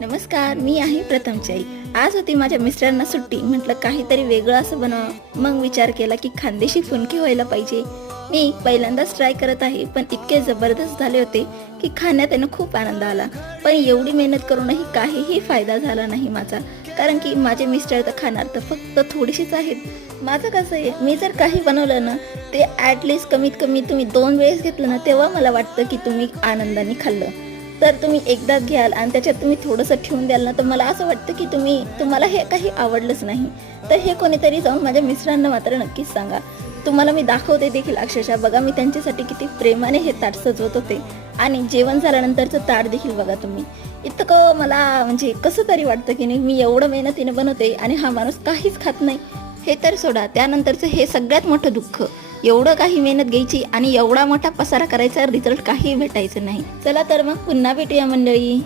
नमस्कार, मी आहे प्रथमची आई. आज होती माझ्या मिस्टरांना सुट्टी. म्हटलं काहीतरी वेगळं असं बनवावं. मग विचार केला की खानदेशी फुनकी व्हायला पाहिजे. मी पहिल्यांदाच ट्राय करत आहे, पण इतके जबरदस्त झाले होते की खाण्यात त्यानं खूप आनंद आला. पण एवढी मेहनत करूनही काहीही फायदा झाला नाही माझा, कारण की माझे मिस्टर तर खाणार तर फक्त थोडीशीच आहेत. माझं कसं आहे, मी जर काही बनवलं ना, ते ॲटलिस्ट कमीत कमी तुम्ही 2 वेळेस घेतलं ना, तेव्हा मला वाटतं की तुम्ही आनंदाने खाल्लं. तर तुम्ही एकदाच घ्याल आणि त्याच्यात तुम्ही थोडंसं ठेवून द्याल ना, तर मला असं वाटतं की तुम्हाला हे काही आवडलंच नाही. तर हे कोणीतरी जाऊन माझ्या मिस्टरांना मात्र नक्कीच सांगा. तुम्हाला मी दाखवते देखील अक्षरशः. बघा, मी त्यांच्यासाठी किती प्रेमाने हे ताट सजवत होते आणि जेवण झाल्यानंतरचं ताट देखील बघा तुम्ही. इतकं मला म्हणजे कसं तरी वाटतं की नाही, मी एवढं मेहनतीने बनवते आणि हा माणूस काहीच खात नाही. हे तर सोडा, त्यानंतरचं हे सगळ्यात मोठं दुःख. एवढं काही मेहनत घ्यायची आणि एवढा मोठा पसारा करायचा, रिझल्ट काही भेटायचं नाही. चला तर मग पुन्हा भेटूया मंडळी.